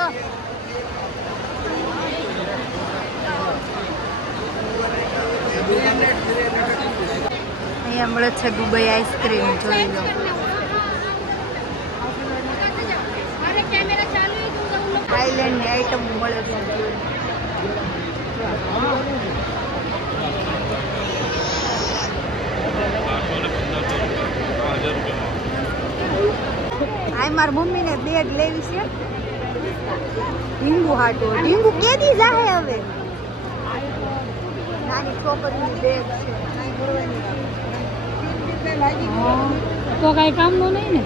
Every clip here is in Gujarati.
પકડો. અહીંયા મળે છે દુબઈ આઈસ્ક્રીમ, જોઈ લો. થાઈલેન્ડની આઈટમ મળે છે. આ મારી મમ્મીને બેગ લેવી છે ઢીંગુ હાટો. ઢીંગુ કેદી જાહે હવે? નાની છોકરીની બેગ છે. તો કઈ કામ નો નહીં ને.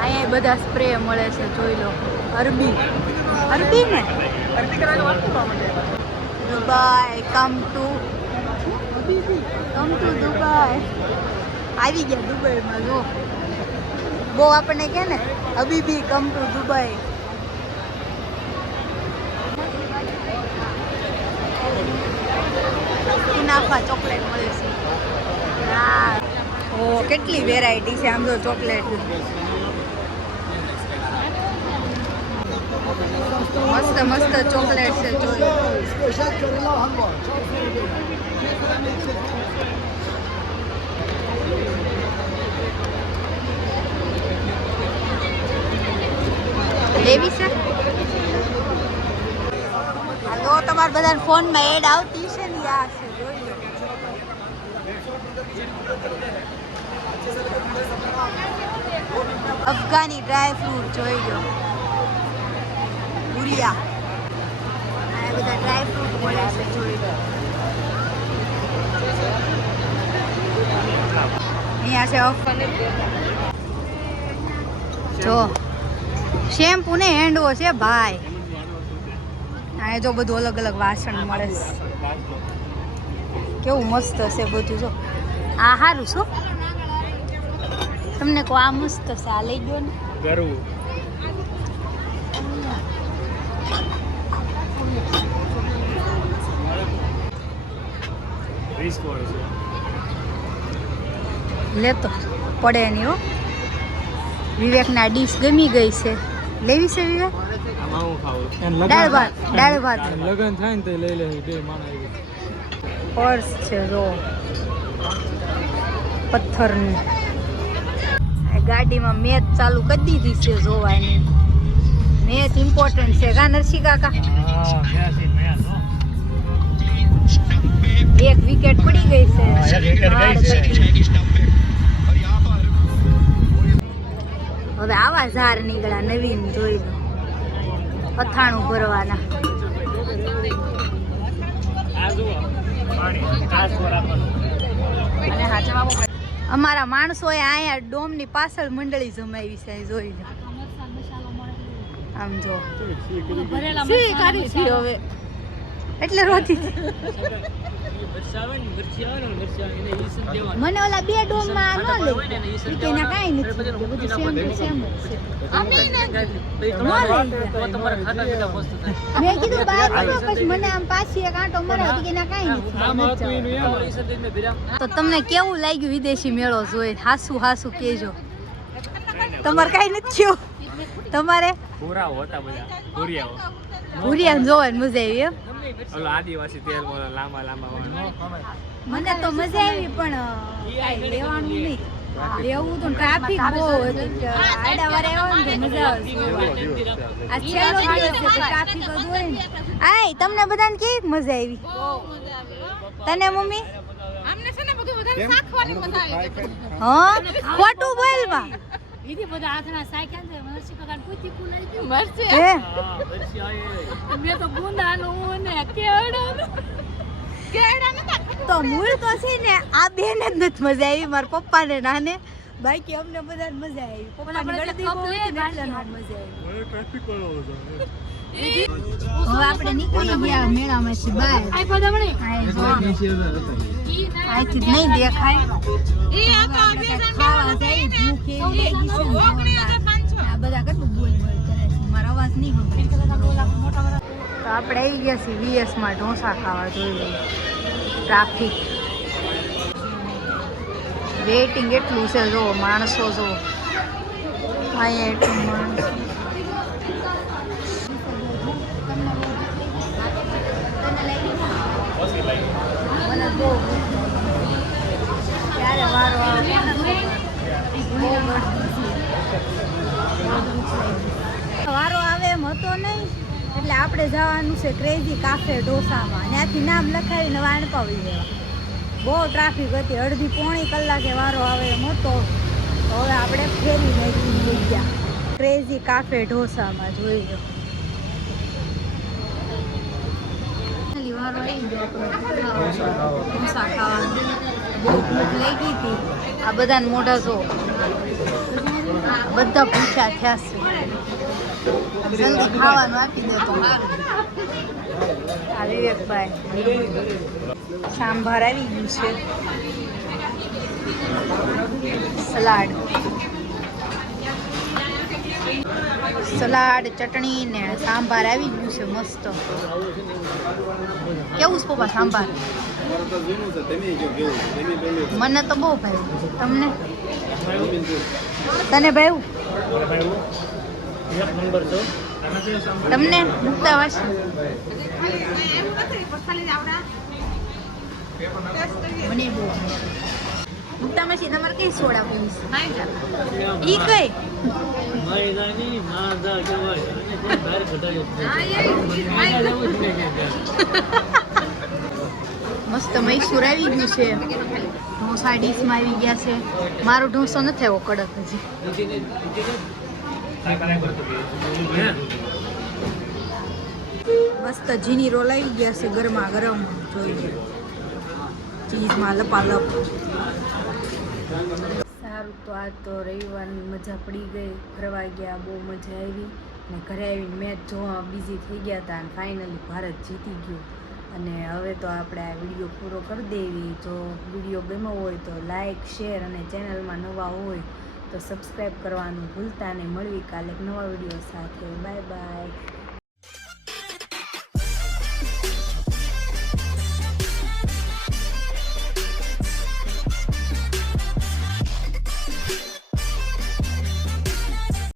અહીંયા બધા સ્પ્રે મળે છે, જોઈ લો. અરબી ને દુબઈ. Come to Dubai. આવી ગયા દુબઈમાં. જો બહુ આપણને કે ને હબીબી કમ ટુ દુબઈ. નાફા ચોકલેટ મળે છે. હા, ઓ કેટલી વેરાયટી છે. આમ જો ચોકલેટ મસ્ત મસ્ત ચોકલેટ છે. લેવી છે? હાલો, તમારા બધા ફોનમાં એડ આવતી છે ને. આ છે, જોઈ લો. અફઘાની ડ્રાય ફ્રૂટ, જોઈ લો. ભૂરિયા. આ બધા ડ્રાય ફ્રૂટ મળે છે, જોઈ લો. અહીંયા છે જો શેમ્પુ ને હેન્ડવો છે ભાઈ. આ જો બધું અલગ અલગ વાસણ મળે છે. કેવું મસ્ત છે બધું. જો આ સારું શું તમને કહો, આ મસ્ત છે. આ લઈ ગયો ને. લેતો પડે નહીં હો. વિવેકના ડીશ ગમી ગઈ છે. લેવી છે વિવેક? દાળ ભાત લગન થાય ને તો લઈ લે. બે માણસ પર્સ છે જો પથ્થરની. ગાડીમાં મેચ ચાલુ કરી દીધી છે જોવાની. મેચ ઇમ્પોર્ટન્ટ છે કા નરસિંહ કાકા? એક વિકેટ પડી ગઈ છે. હવે આવા ઝાર નીકળ્યા નવીન, જોઈ લો. પથાણું ભરવાના. અમારા માણસોએ અહીંયા ડોમની પાછળ મંડળી જમાવી છે, જોઈ લો. આમ જો હવે એટલે રોતી. મને ઓલા બે ડોમ માં ન લે કે ના કાઈ નથી. બધું સેમ છે. મેં કીધું બહાર પછી મને આમ પાછી એક આંટો મરે કે ના કાઈ નથી. તો તમને કેવું લાગ્યું વિદેશી મેળો જોઈ? હાસુ કેજો. તમારે કાઈ નથી થયું? તમારે ભૂરિયા જોવાની મજા આવી એમ? આદિવાસી તેલ લાંબા મને તો મજા આવી, પણ કાઈ લેવાનું નહીં. લેવું તો ટ્રાફિક બહુ હતું. આડાવારે આવ્યો ને મજા આવે. આ છેલ્લો દિવસ છે, ટ્રાફિક જ હોય ને. આય તમને બધાને કેવી મજા આવી? તને મમ્મી? અમને છે ને બધું વધારે શાખવાની મજા આવી. હા, ખોટું બોલવા. ઈદી બધા હાથના સાયકલ છે. મરસી કાકા પૂતી પુલાઈ ગઈ. મરસી હે મે તો ગુંદાનું ને કેડા નતા. તો મૂળ તો છે ને આ બેન જ નથી મજા આવી. મારા પપ્પાને નાને બાકી અમને બધાને મજા આવી. પપ્પાને ગળદી બહુ હતી ને એટલે ના મજા આવી. ટ્રાફિક વાળો હતો. હવે આપણે નીકળી ગયા મેળામાંથી બહાર. આઈ પદમણી આથી નહીં દેખાય. ઈ આ તો ખાવા જાય ભૂખ એવી લાગી છે ને. આ બધા કેટલું બોલ કરે છે. મારો અવાજ નહીં સંભળાય. તો આપણે આવી ગયા છીએ વીએસમાં ઢોસા ખાવા. જોઈ લઈએ ટ્રાફિક. વેઇટિંગ એટલું છે, જો માણસો જો અહીંયા એટલું માણસો. મને બહુ ક્યારે વારો આવે વારો આવે એમ હતો નહીં, એટલે આપણે જવાનું છે ક્રેઝી કાફે ઢોસામાં. ત્યાંથી નામ લખાવીને વાણપાવી દેવા. બહુ ટ્રાફિક હતી, અડધી પોણી કલાકે વારો આવે એમ હતો. તો હવે આપણે ફેરી લઈ ગયા ક્રેઝી કાફે ઢોસામાં. જોઈ લો વારો આવી ગયો ઢોસા ખાવાનું. બહુ ભૂખ લાગી હતી. આ બધાને મોઢા જો બધા ભૂખ્યા થયા છે. જલ્દી ખાવાનું આપી દે તો. આ વિવેકભાઈ સાંભાર આવી ગયું છે, સલાડ ચટણી ને સાંભાર આવી ગયું છે મસ્ત. કેવું છે પપ્પા સાંભાર? મને તો બહુ ભાવ્યું. તમને? તને ભાવ્યું? તમને મુક્તા વાસી મને બહુ મુક્તા માસી તમારે કઈ સોડા પીવીશ? ઈ કઈ મસ્ત મૈસૂર આવી ગયું છે. ઢોસા ડીશમાં આવી ગયા છે. મારો ઢોસો નથી આવ્યો કડક હજી. મસ્ત જીની રોલ આવી ગયા છે ગરમા ગરમ. જોઈએ ચીઝમાં લપાલપ. સારું, તો આ તો રવિવારની મજા પડી ગઈ. ફરવા ગયા, બહુ મજા આવી. અને ઘરે આવીને મેચ જોવા બિઝી થઈ ગયા હતા અને ફાઇનલી ભારત જીતી ગયું. અને હવે તો આપણે આ વિડીયો પૂરો કરી દેવી. જો વિડીયો ગમ્યો હોય તો લાઇક, શેર અને ચેનલમાં નવા હોય તો સબસ્ક્રાઈબ કરવાનું ભૂલતા નહીં. મળવી કાલે એક નવા વિડીયો સાથે. Bye bye.